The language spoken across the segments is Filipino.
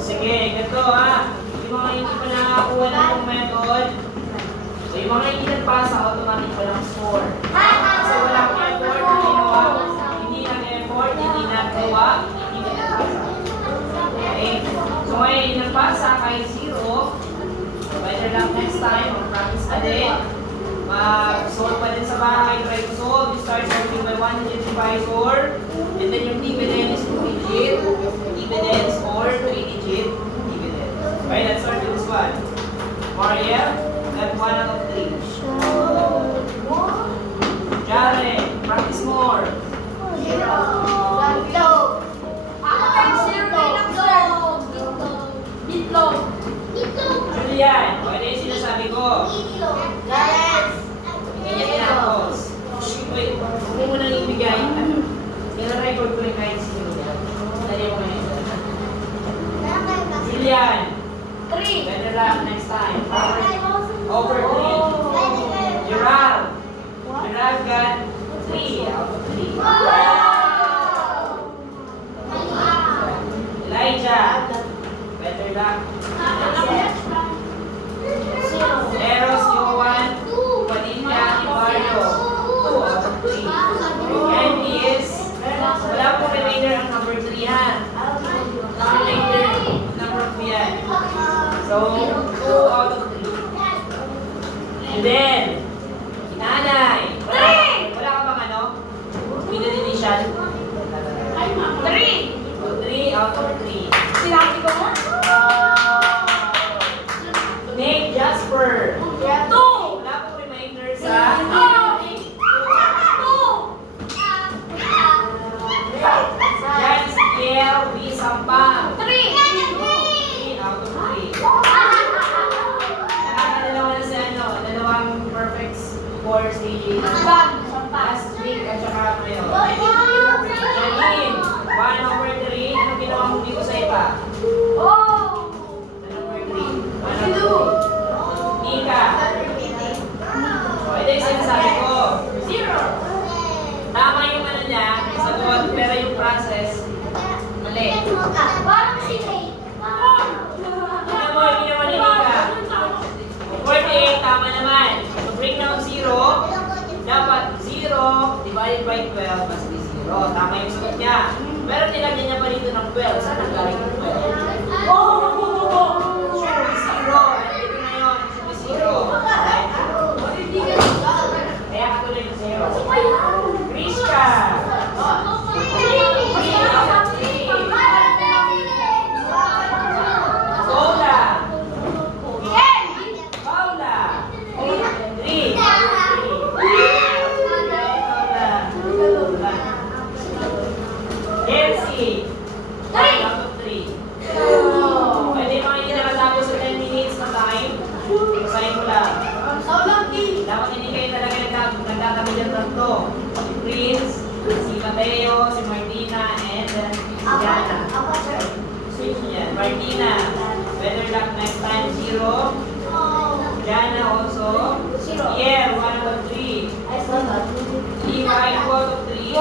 Sige, ganito ha. Yung mga hindi pa nakakuha ng itong method, so yung mga hindi nagpasa, automatic pa lang score. Kasi walang effort, hindi nag-effort, hindi nagawa, hindi nagpasa. Okay? So ngayon, yung nagpasa kahit 0, better lang next time, mag-practice ka din. Mag-solve pa din sa bahay, try to solve. You start solving by 1-digit divisor. And then yung dividend is 2-digit dividends or 3-digit dividends. Okay, let's start with this one. Mariel, have 1 out of 3. Jaren, practice more. 0. Julian, okay na yung sinasabi ko. Ganyan tinapos. Wait, huwag mo munang ibigay. Nila-record ko yung kahit sino yan. Dali mo ngayon. Julian. 3. Better luck next time. Over 3. Gerald. Gerald got 3 out of 3. Elijah. Better luck. Eros, Johan, Padilla, Ibaryo. 2 out of 3. Candy is, wala po remainder ang number 3 ha. Remainder number 3 yan. So, 2 out of 3. And then, Nanay. Wala ka bang ano? Pinag-initial? 3. 3 out of 3. Sinabi ko mo? Nick Jasper. 2. Wala pong reminder sa... Jan Kiel V. Sampang. 3 out of 3. Nakakadalawa na sa ano, dalawang perfect score stages. Last week at saka ngayon. Janine, 1 over 3. Ano ginawa mo dito sa iba? Number 3. 1 over 3. Nika. So, ito yung sinasabi ko. 0. Tama yung ano niya, sagot, pero yung process, mali. Parang si Ray. Ano mo, yung ginawa ni Nika? 48, tama naman. So, bring down 0. Dapat 0 divided by 12 must be 0. Tama yung sagot niya. Pero nilagyan niya pa dito ng 12. Saan ang galing ng 12? Should be 0. Dito na yun. Should be 0. Kaya katuloy ng 0. Krishka. Paula. Paula. 3. Elsie. 1 out of 3. Pwede mga hindi nakatapos sa 10 minutes na time. Basahin mo lang. Dapat hindi kayo talaga nagtatabi ng tatlo. Si Prince, si Mateo, si Martina, and si Jana. Switch yan. Martina, better luck next time. 0. Jana also. Pierre, 1 out of 3. Levi, 2 out of 3.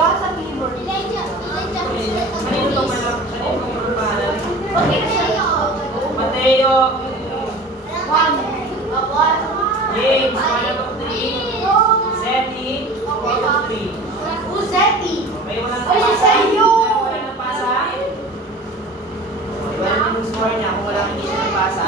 Kanino itong pangalan? Mateo. James, 1 out of 3. Zeti, 2 out of 3. May walang pasa? Meron walang pasa? Iba naman yung score niya kung walang hindi siya napasa.